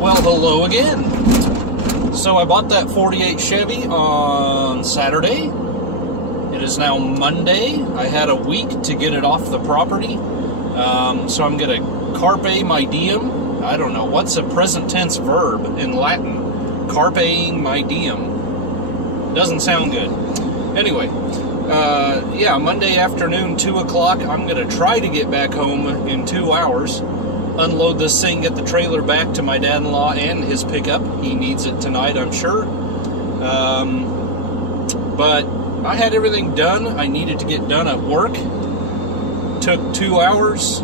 Well, hello again. So I bought that 48 Chevy on Saturday. It is now Monday. I had a week to get it off the property. So I'm going to carpe my diem. I don't know, what's a present tense verb in Latin? Carpeing my diem. Doesn't sound good. Anyway, yeah, Monday afternoon, 2 o'clock. I'm going to try to get back home in 2 hours. Unload this thing, get the trailer back to my dad-in-law and his pickup. He needs it tonight, I'm sure. But I had everything done I needed to get done at work. Took 2 hours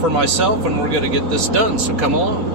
for myself, and we're going to get this done, so come along.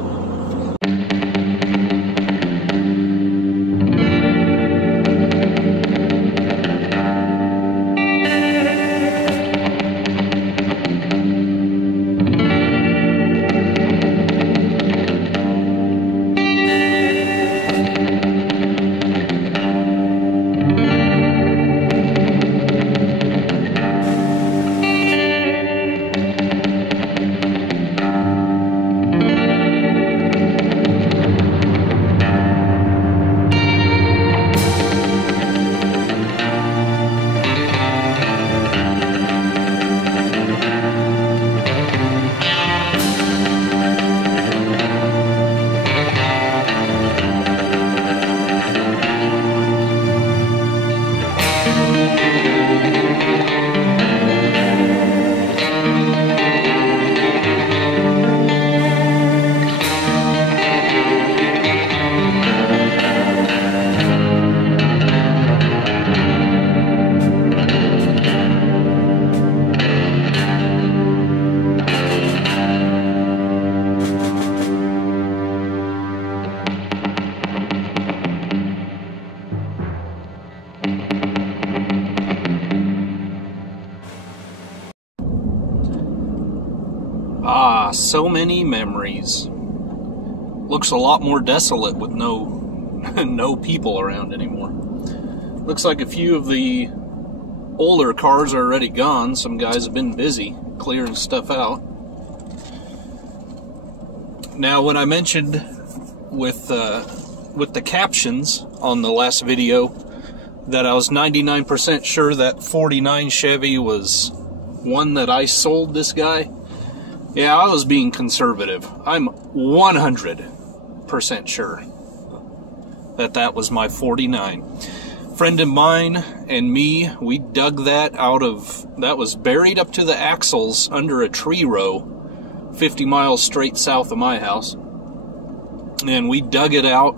Ah, so many memories. Looks a lot more desolate with no people around anymore. Looks like a few of the older cars are already gone. Some guys have been busy clearing stuff out. Now, when I mentioned with the captions on the last video that I was 99% sure that 49 Chevy was one that I sold this guy, yeah, I was being conservative. I'm 100% sure that that was my 49. Friend of mine and me, we dug that out of, that was buried up to the axles under a tree row 50 miles straight south of my house. And we dug it out.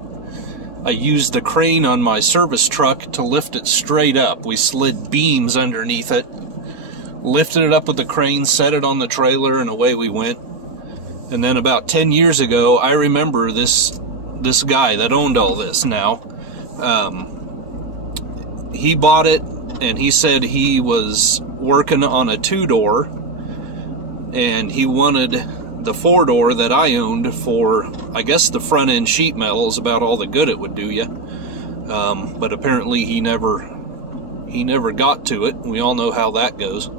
I used the crane on my service truck to lift it straight up. We slid beams underneath it, lifted it up with the crane, set it on the trailer, and away we went. And then about 10 years ago, I remember this guy that owned all this now. He bought it, and he said he was working on a 2-door, and he wanted the 4-door that I owned for, I guess, the front end sheet metal is about all the good it would do you. But apparently he never got to it. We all know how that goes.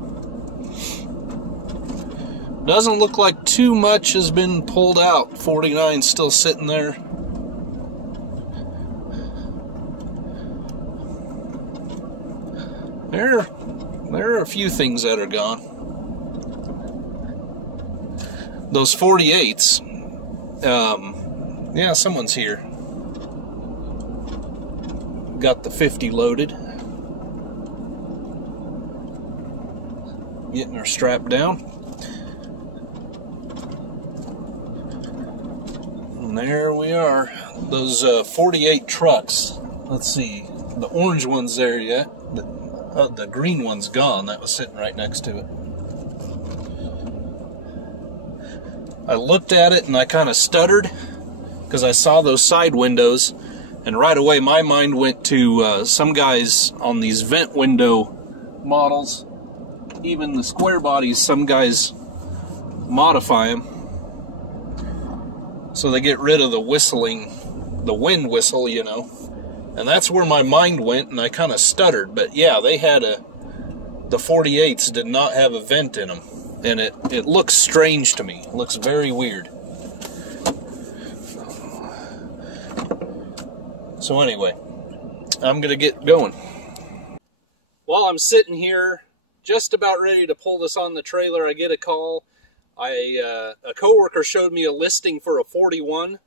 Doesn't look like too much has been pulled out. 49's still sitting there. There are a few things that are gone. Those 48s, yeah, someone's here. Got the 50 loaded. Getting her strapped down. And there we are. Those 48 trucks. Let's see. The orange one's there yet. The green one's gone. That was sitting right next to it. I looked at it and I kind of stuttered because I saw those side windows, and right away my mind went to some guys on these vent window models. Even the square bodies, some guys modify them so they get rid of the whistling, the wind whistle, you know. And that's where my mind went, and I kind of stuttered. But yeah, they had the 48s did not have a vent in them. And it looks strange to me. It looks very weird. So anyway, I'm gonna get going. While I'm sitting here, just about ready to pull this on the trailer, I get a call. A coworker showed me a listing for a 41.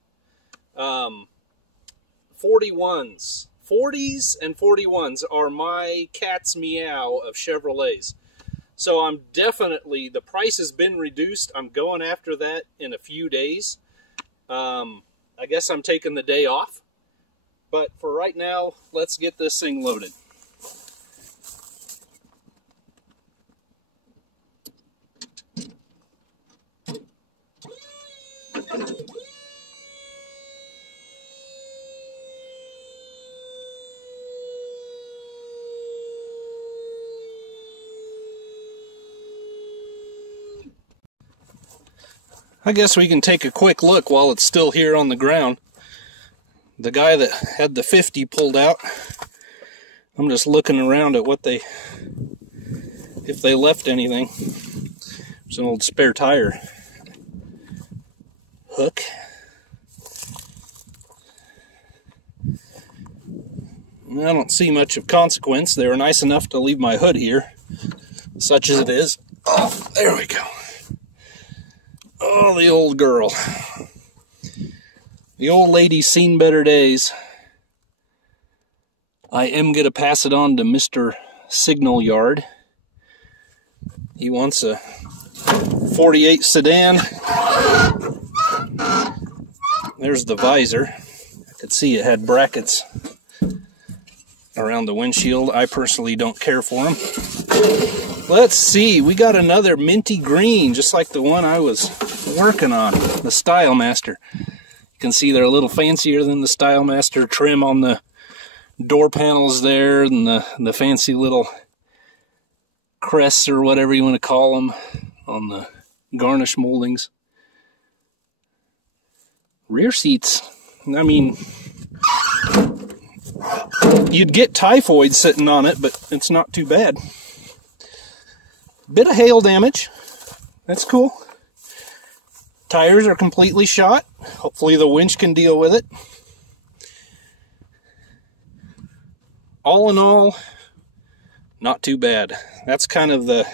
41s. 40s and 41s are my cat's meow of Chevrolets. So I'm definitely, the price has been reduced. I'm going after that in a few days. I guess I'm taking the day off. But for right now, let's get this thing loaded. I guess we can take a quick look while it's still here on the ground. The guy that had the 50 pulled out. I'm just looking around at what if they left anything. There's an old spare tire hook. I don't see much of consequence. They were nice enough to leave my hood here, such as it is. Oh, there we go. Oh, the old girl. The old lady's seen better days. I am going to pass it on to Mr. Signal Yard. He wants a 48 sedan. There's the visor. I could see it had brackets around the windshield. I personally don't care for them. Let's see, we got another minty green, just like the one I was working on, the Stylomaster. You can see they're a little fancier than the Stylomaster. Trim on the door panels there, and the fancy little crests or whatever you want to call them on the garnish moldings. Rear seats, I mean, you'd get typhoid sitting on it, but it's not too bad. Bit of hail damage. That's cool. Tires are completely shot. Hopefully the winch can deal with it. All in all, not too bad. That's kind of the...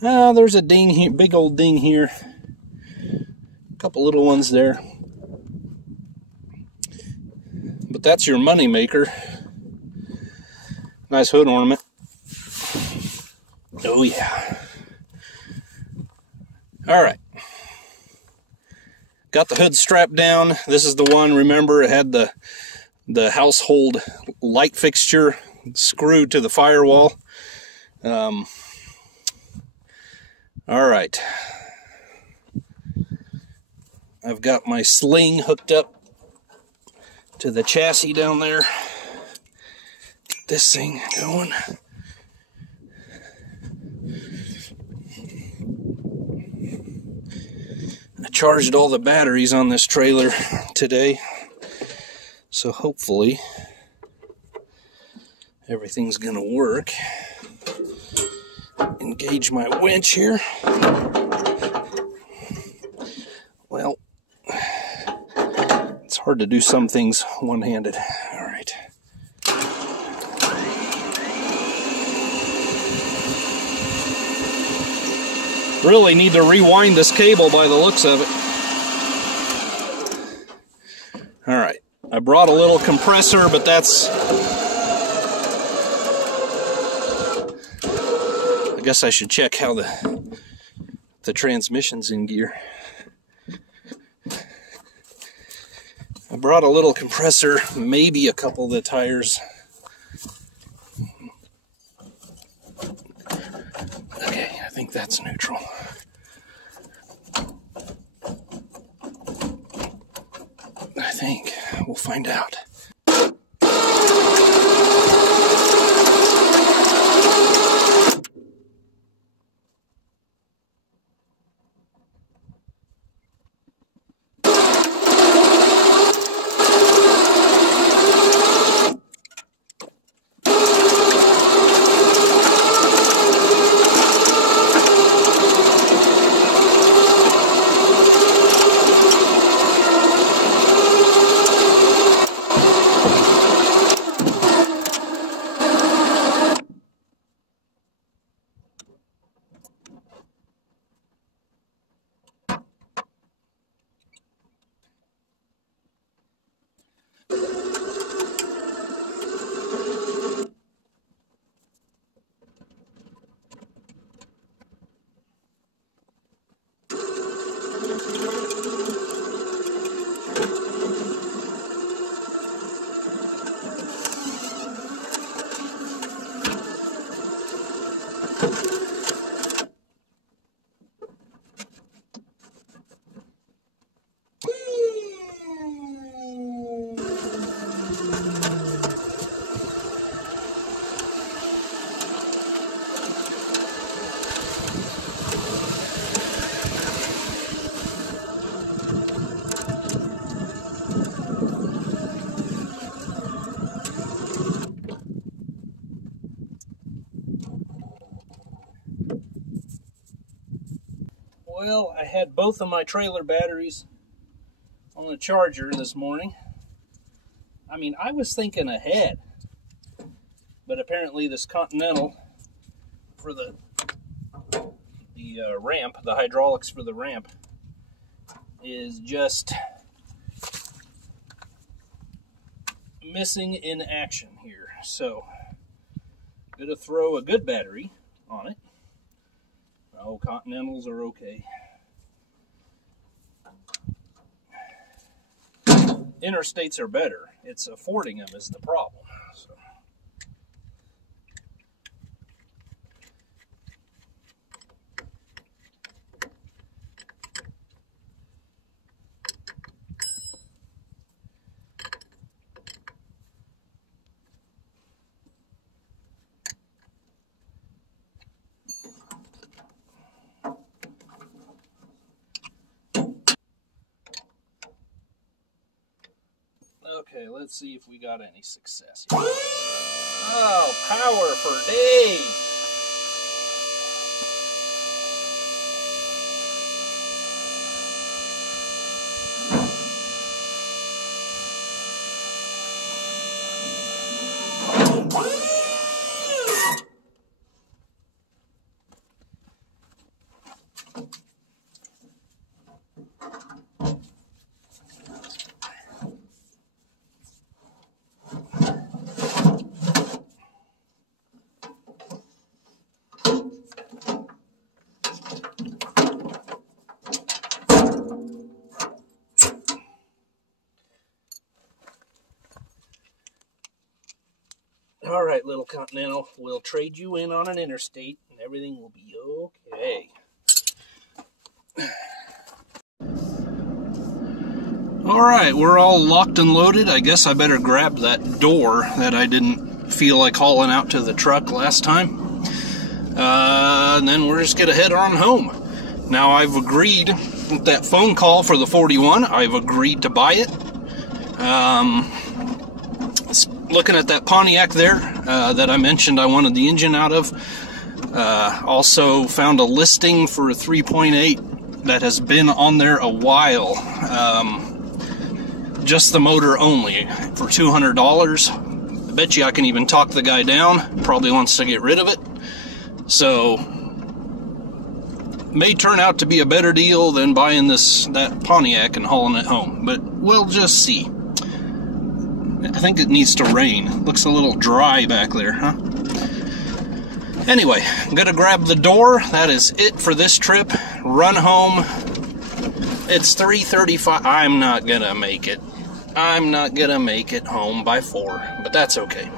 there's a ding here, big old ding here. A couple little ones there. But that's your money maker. Nice hood ornament. Oh yeah. Alright. Got the hood strapped down. This is the one, remember, it had the household light fixture screwed to the firewall. Alright. I've got my sling hooked up to the chassis down there. Get this thing going. I charged all the batteries on this trailer today, so hopefully everything's gonna work. Engage my winch here. Well, it's hard to do some things one-handed. All right. Really need to rewind this cable by the looks of it. All right. I brought a little compressor, but that's... I guess I should check how the transmission's in gear. I brought a little compressor, maybe a couple of the tires. Okay, I think that's neutral. I think. We'll find out. Well, I had both of my trailer batteries on the charger this morning. I mean, I was thinking ahead, but apparently this Continental for the ramp, the hydraulics for the ramp, is just missing in action here. So, I'm gonna throw a good battery on it. Oh, Continentals are okay. Interstates are better. It's affording them is the problem. So. Okay, let's see if we got any success here. Oh, power for days! All right, little Continental, we'll trade you in on an interstate and everything will be okay. All right, we're all locked and loaded. I guess I better grab that door that I didn't feel like hauling out to the truck last time. And then we're just gonna head on home. Now, I've agreed with that phone call for the 41. I've agreed to buy it. Looking at that Pontiac there that I mentioned I wanted the engine out of. Also found a listing for a 3.8 that has been on there a while. Just the motor only for $200. I bet you I can even talk the guy down. Probably wants to get rid of it. So may turn out to be a better deal than buying that Pontiac and hauling it home. But we'll just see. I think it needs to rain. Looks a little dry back there, huh? Anyway, I'm gonna grab the door. That is it for this trip. Run home. It's 3:35. I'm not gonna make it. I'm not gonna make it home by 4, but that's okay.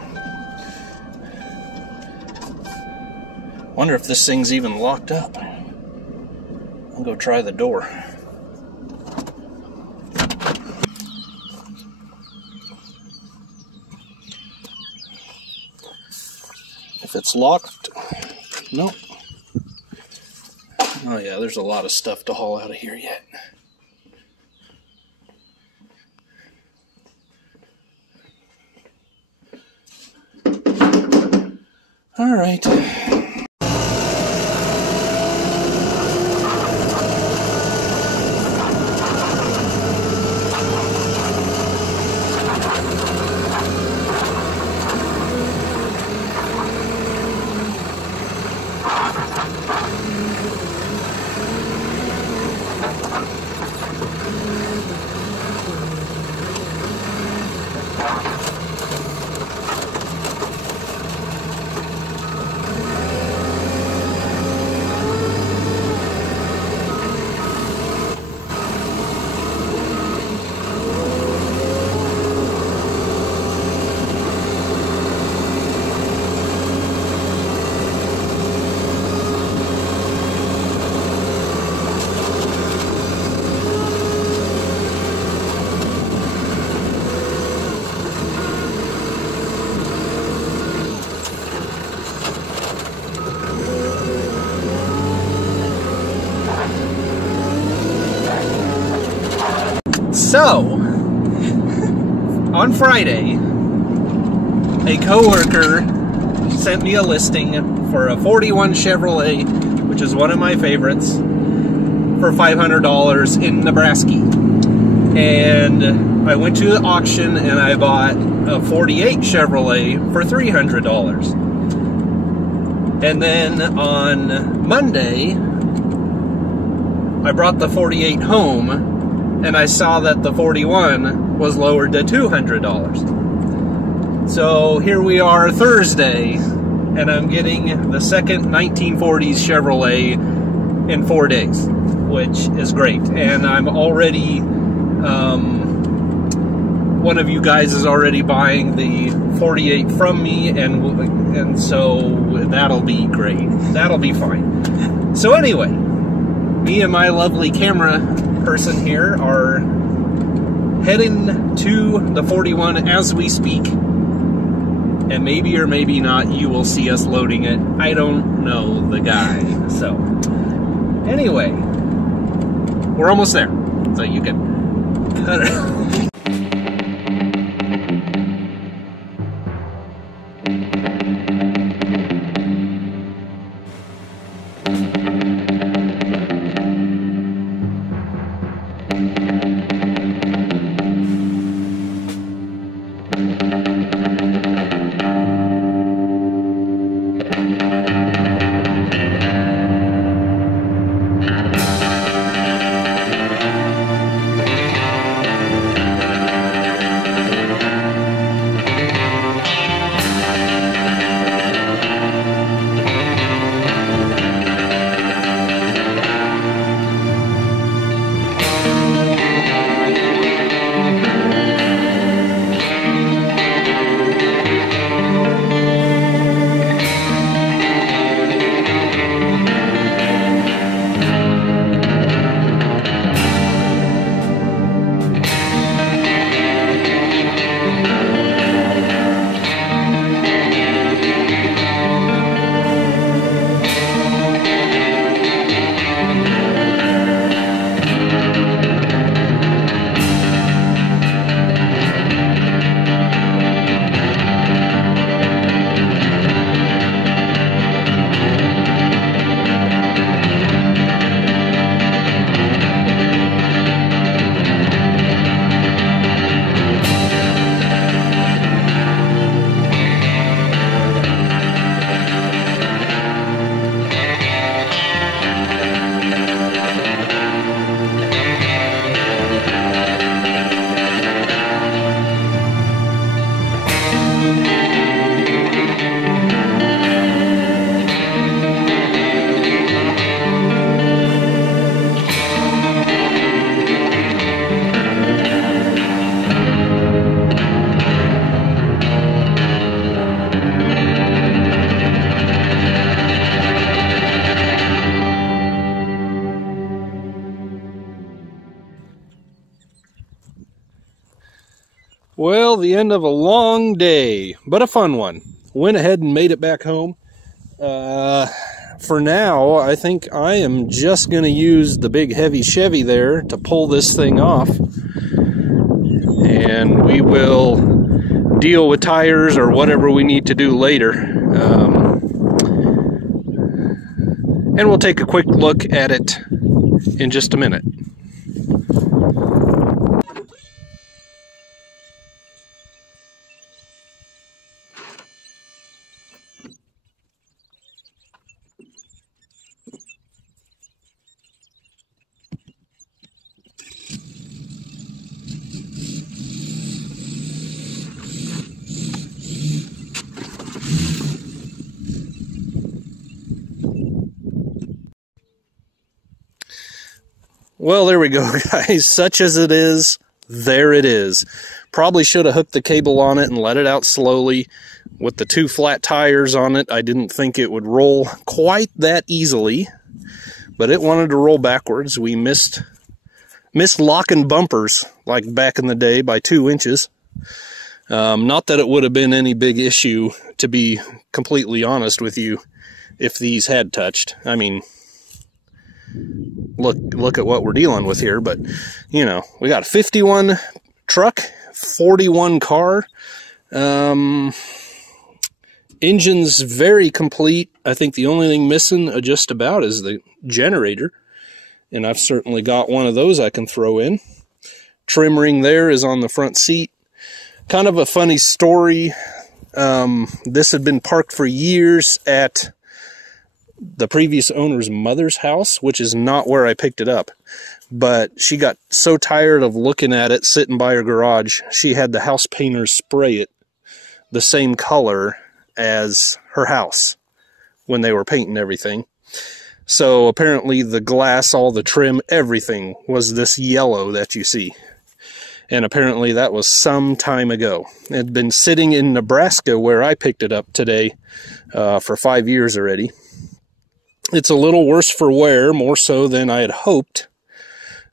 Wonder if this thing's even locked up. I'll go try the door. If it's locked, nope. Oh yeah, there's a lot of stuff to haul out of here yet. All right. So, on Friday, a coworker sent me a listing for a 41 Chevrolet, which is one of my favorites, for $500 in Nebraska. And I went to the auction and I bought a 48 Chevrolet for $300. And then on Monday, I brought the 48 home and I saw that the 41 was lowered to $200. So here we are Thursday, and I'm getting the second 1940s Chevrolet in 4 days, which is great. And I'm already, one of you guys is already buying the 48 from me, and so that'll be great. That'll be fine. So anyway, me and my lovely camera person here are heading to the 41 as we speak. And maybe or maybe not, you will see us loading it. I don't know the guy. So, anyway, we're almost there. So you can cut it. Well, the end of a long day, but a fun one. Went ahead and made it back home. For now, I think I am just going to use the big heavy Chevy there to pull this thing off. And we will deal with tires or whatever we need to do later. And we'll take a quick look at it in just a minute. Well, there we go, guys. Such as it is, there it is. Probably should have hooked the cable on it and let it out slowly. With the two flat tires on it, I didn't think it would roll quite that easily, but it wanted to roll backwards. We missed locking bumpers like back in the day by 2 inches. Not that it would have been any big issue, to be completely honest with you, if these had touched. I mean, look at what we're dealing with here. But you know, we got a 51 truck, 41 car. Engine's very complete. I think the only thing missing just about is the generator, and I've certainly got one of those I can throw in. Trim ring there is on the front seat. Kind of a funny story. This had been parked for years at the previous owner's mother's house, which is not where I picked it up. But she got so tired of looking at it sitting by her garage, she had the house painters spray it the same color as her house when they were painting everything. So apparently the glass, all the trim, everything was this yellow that you see. And apparently that was some time ago. It had been sitting in Nebraska where I picked it up today for 5 years already. It's a little worse for wear, more so than I had hoped.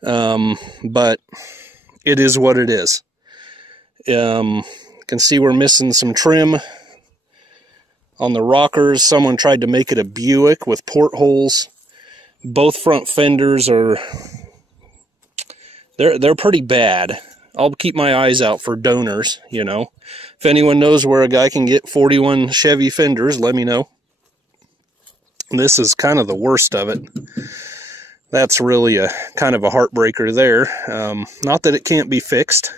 But it is what it is. You can see we're missing some trim on the rockers. Someone tried to make it a Buick with portholes. Both front fenders are, they're pretty bad. I'll keep my eyes out for donors, you know. If anyone knows where a guy can get 41 Chevy fenders, let me know. This is kind of the worst of it. That's really a kind of a heartbreaker there. Not that it can't be fixed.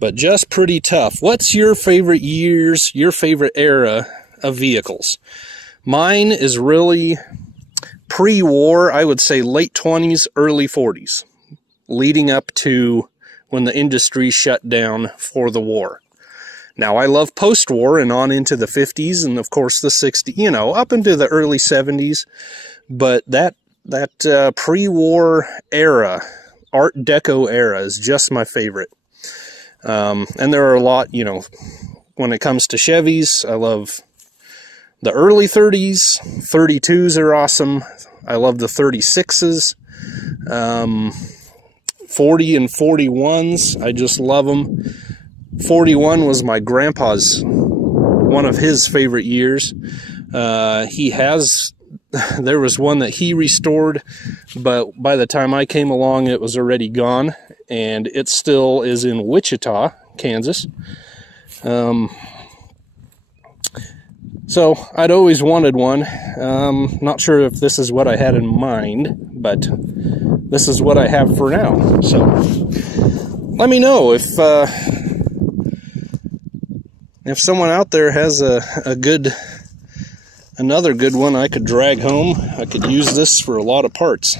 But just pretty tough. What's your favorite years, your favorite era of vehicles? Mine is really pre-war, I would say late 20s, early 40s, leading up to when the industry shut down for the war. Now, I love post-war and on into the 50s and, of course, the 60s, you know, up into the early 70s. But that pre-war era, Art Deco era, is just my favorite. And there are a lot, you know, when it comes to Chevys, I love the early 30s. 32s are awesome. I love the 36s. 40 and 41s, I just love them. 41 was my grandpa's, one of his favorite years. There was one that he restored, but by the time I came along, it was already gone, and it still is in Wichita, Kansas. So I'd always wanted one. Not sure if this is what I had in mind, but this is what I have for now. So let me know if someone out there has another good one I could drag home. I could use this for a lot of parts.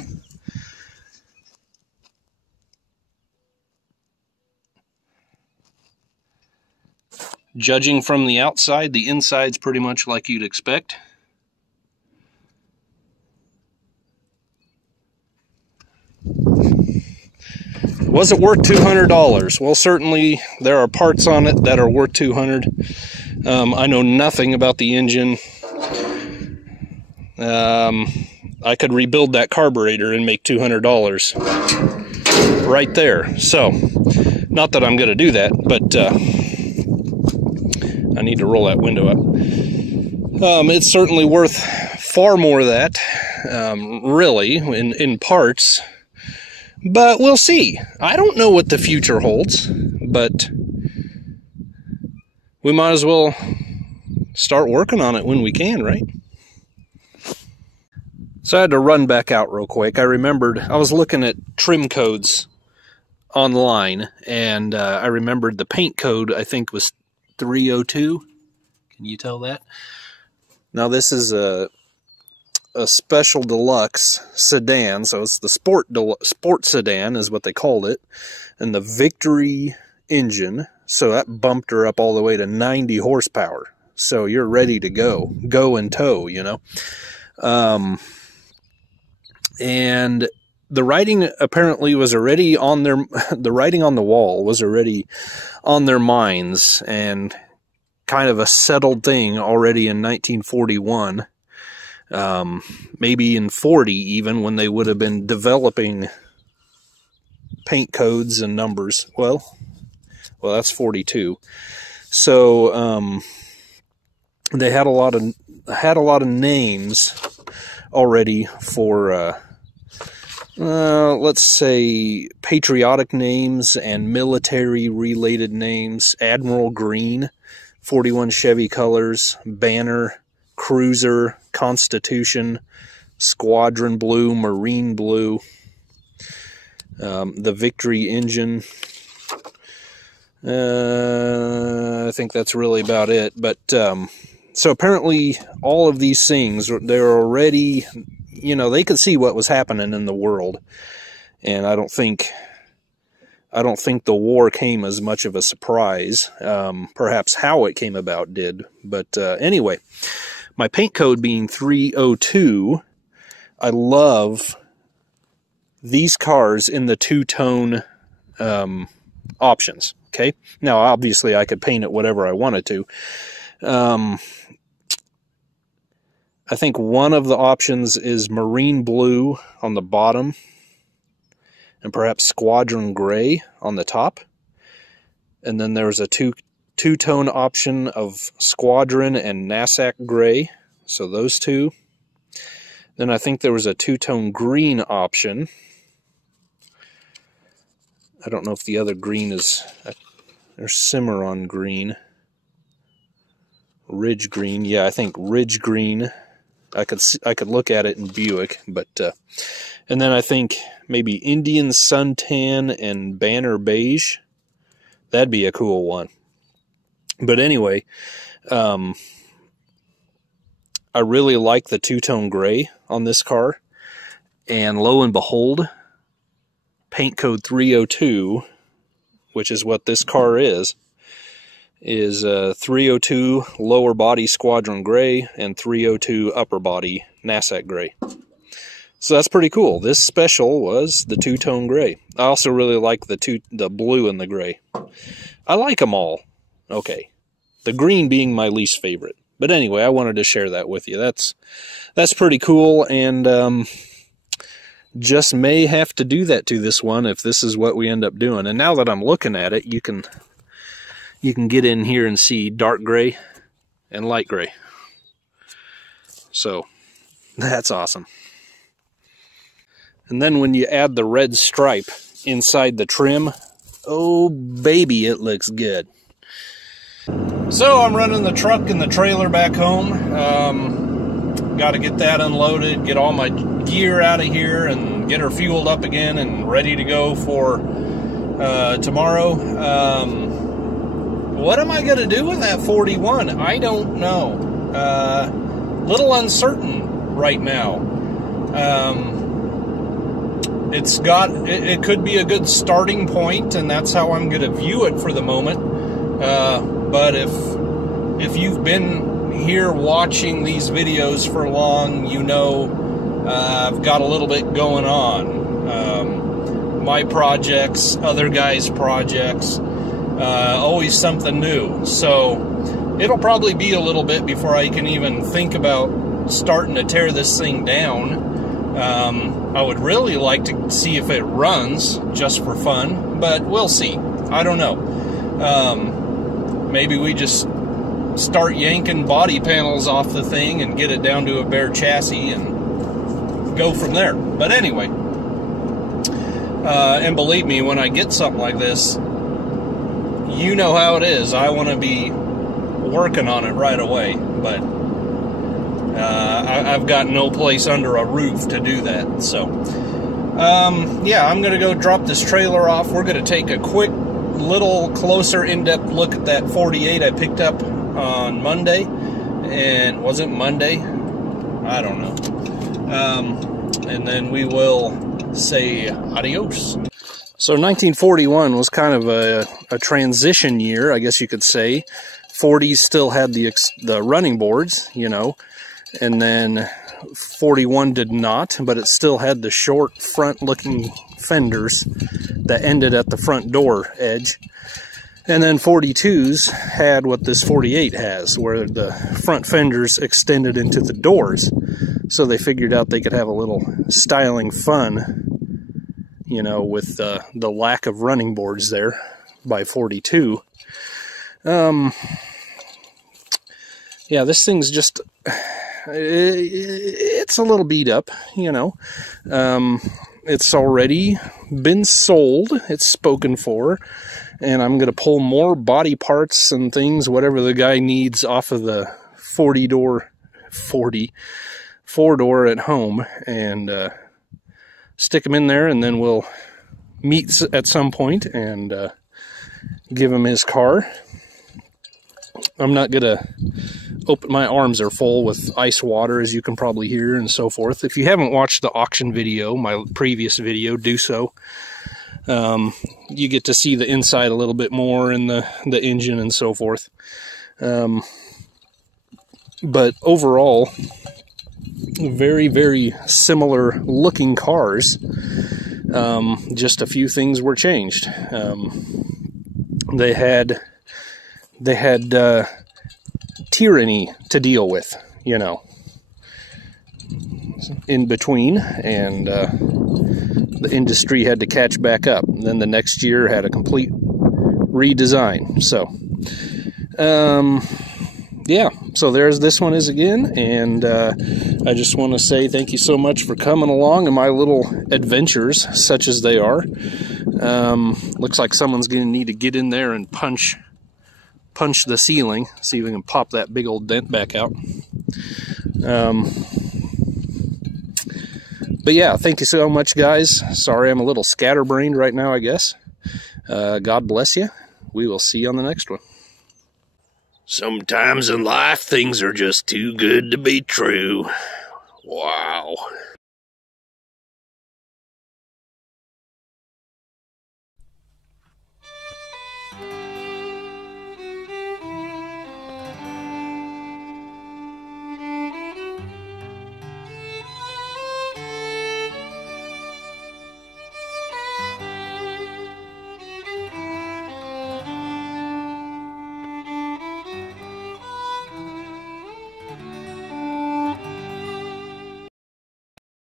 Judging from the outside, the inside's pretty much like you'd expect. Was it worth $200? Well, certainly there are parts on it that are worth $200. I know nothing about the engine. I could rebuild that carburetor and make $200 right there. So, not that I'm going to do that, but I need to roll that window up. It's certainly worth far more of that, really, in parts. But we'll see. I don't know what the future holds, but we might as well start working on it when we can, right? So I had to run back out real quick. I remembered, I was looking at trim codes online, and I remembered the paint code, I think, was 302. Can you tell that? Now this is a Special Deluxe sedan, so it's the sport sedan is what they called it, and the Victory engine, so that bumped her up all the way to 90 horsepower. So you're ready to go and tow, you know. And the writing apparently was already on the writing on the wall was already on their minds, and kind of a settled thing already in 1941. Maybe in 40 even, when they would have been developing paint codes and numbers. Well, that's 42. So they had a lot of names already for let's say patriotic names and military related names. Admiral Green 41 Chevy colors, Banner, Cruiser, Constitution, Squadron Blue, Marine Blue, the Victory engine. I think that's really about it. But so apparently all of these things, they're already, you know, they could see what was happening in the world. And I don't think the war came as much of a surprise. Perhaps how it came about did. But anyway, my paint code being 302, I love these cars in the two-tone options. Okay, now obviously I could paint it whatever I wanted to. I think one of the options is Marine Blue on the bottom, and perhaps Squadron Gray on the top. And then there's a two-tone option of Squadron and Nassac Gray, so those two. Then I think there was a two-tone green option. I don't know if the other green is... There's Cimarron green. Ridge green. Yeah, I think Ridge green. I could look at it in Buick, but... and then I think maybe Indian Suntan and Banner Beige. That'd be a cool one. But anyway, I really like the two-tone gray on this car. And lo and behold, paint code 302, which is what this car is 302 lower body Squadron Gray and 302 upper body Nassac Gray. So that's pretty cool. This special was the two-tone gray. I also really like the blue and the gray. I like them all. Okay. The green being my least favorite. But anyway, I wanted to share that with you. That's pretty cool, and just may have to do that to this one if this is what we end up doing. And now that I'm looking at it, you can get in here and see dark gray and light gray. So that's awesome. And then when you add the red stripe inside the trim, oh baby, it looks good. So I'm running the truck and the trailer back home. Got to get that unloaded, get all my gear out of here, and get her fueled up again and ready to go for tomorrow. What am I going to do with that 41? I don't know. Little uncertain right now. It could be a good starting point, and that's how I'm going to view it for the moment. But if you've been here watching these videos for long, you know I've got a little bit going on. My projects, other guys' projects, always something new. So it'll probably be a little bit before I can even think about starting to tear this thing down. I would really like to see if it runs just for fun, but we'll see. I don't know. Maybe we just start yanking body panels off the thing and get it down to a bare chassis and go from there. But anyway, and believe me, when I get something like this, you know how it is. I want to be working on it right away, but I've got no place under a roof to do that. So yeah, I'm gonna go drop this trailer off. We're gonna take a quick little closer in-depth look at that 48 I picked up on Monday. And was it Monday? I don't know. And then we will say adios. So 1941 was kind of a transition year, I guess you could say. 40s still had the running boards, you know, and then 41 did not, but it still had the short front-looking fenders that ended at the front door edge. And then 42s had what this 48 has, where the front fenders extended into the doors. So they figured out they could have a little styling fun, you know, with the lack of running boards there by 42. Yeah, this thing's just, it's a little beat up, you know. It's already been sold, it's spoken for, and I'm going to pull more body parts and things, whatever the guy needs, off of the 4-door at home, and stick them in there, and then we'll meet at some point and give him his car. I'm not gonna open, my arms are full with ice water, as you can probably hear, and so forth. If you haven't watched the auction video, my previous video, do so. You get to see the inside a little bit more, and the engine and so forth. But overall, very, very similar looking cars. Just a few things were changed. They had tyranny to deal with, you know, in between, and the industry had to catch back up. And then the next year had a complete redesign. So, yeah, so there's this one is again, and I just want to say thank you so much for coming along in my little adventures, such as they are. Looks like someone's going to need to get in there and punch the ceiling, see if we can pop that big old dent back out. But yeah, thank you so much, guys. Sorry I'm a little scatterbrained right now, I guess. God bless you. We will see you on the next one. Sometimes in life, things are just too good to be true. Wow.